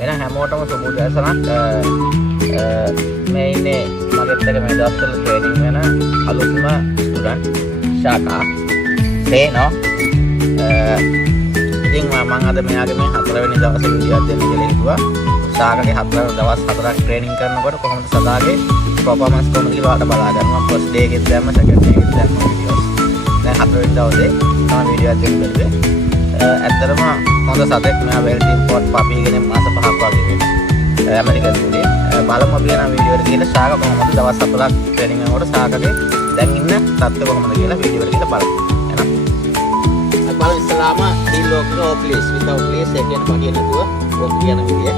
එහෙනම් හැමෝටම සුබ උදෑසනක්. මේ ඉන්නේ මගෙත් එක මේ දවස්වල ට්‍රේනින් වෙන අලුත්ම ස්ටුඩන්ට් ශාකා තේනෝ. ඉතින් මම අද මෙයාගේ මේ 4 වෙනි දවසේ වීඩියෝ එකක් දෙන්න කියලා හිතුවා. ශාකාගේ 4 4ක් ට්‍රේනින් කරනකොට කොහොමද සදාගේ performance කොහොමද කියලා ඔයාලට බලා ගන්නවා. ෆස්ට් ඩේ එකෙත් දැම්ම, සෙකන්ඩ් ඩේ එකෙත් දැම්ම වීඩියෝස්. දැන් 4 වෙනි දවසේ තමයි වීඩියෝ එකක් දෙන්න බැලුවේ. ඇත්තටම හොඳ සතෙක්. මෙයා වෙල්ටි ඉම්පෝට් පපී කෙනෙක් මාස 5ක් වගේ ඇමරිකන් පුඩේ. බලමු අපි යන වීඩියෝ එකට ගිහලා ශාකා කොහොමද දවස් 4ක් ට්‍රේනින් කරනකොට ශාකාගේ දැන් ඉන්න තත්ත්වය කොහොමද කියලා වීඩියෝ එකට ගිහලා බලමු. එහෙනම් අපි බලමු ඉස්සලාම deal lock no please without please එක කියන පගිය නැතුව ඔක් කියන විදිය.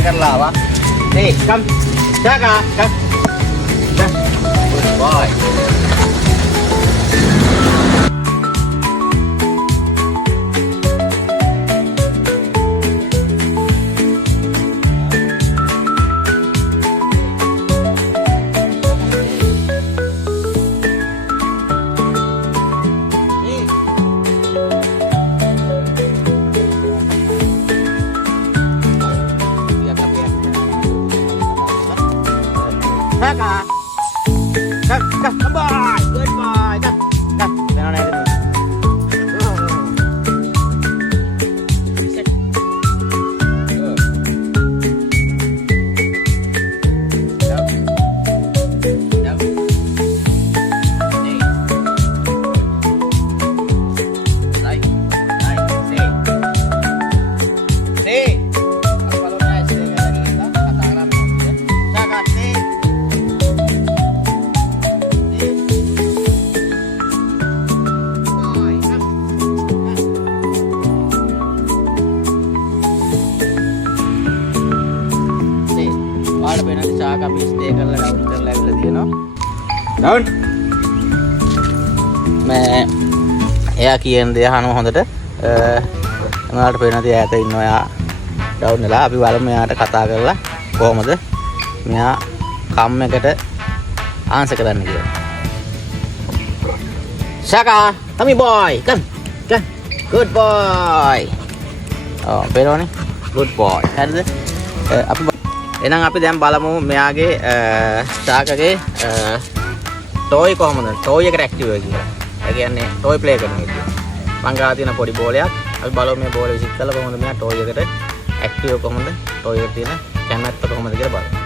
Kerla apa? Hey, come, jaga, come, good boy. Come, come, boy, good boy, come, down there. Ada pernah dicaga habis deh kalau down level dia no down मैं එයා කියන දේ අහනවා හොඳට මට පේනවා තිය ඈත ඉන්නවා එයා ඩවුන් වෙලා අපි බලමු එයාට කතා කරලා කොහොමද මෙයා කම් එකට ආන්සර් කරන්න කියලා Shaka come boy come good boy oh පේනවනේ good boy හරිද අපි එහෙනම් අපි දැන් බලමු මෙයාගේ ශාකාගේ ටොයි කොහොමද ටොයි එකට ඇක්ටිව් වෙයි කියලා. ඒ කියන්නේ ටොයි ප්ලේ කරන විදිය. මං ගාව තියෙන පොඩි බෝලයක්. අපි බලමු මේ බෝලේ විසිට කරලා කොහොමද මෙයා ටොයි එකට ඇක්ටිව් කොහොමද ටොයි එකට තියෙන කැමැත්ත කොහොමද කියලා බලමු.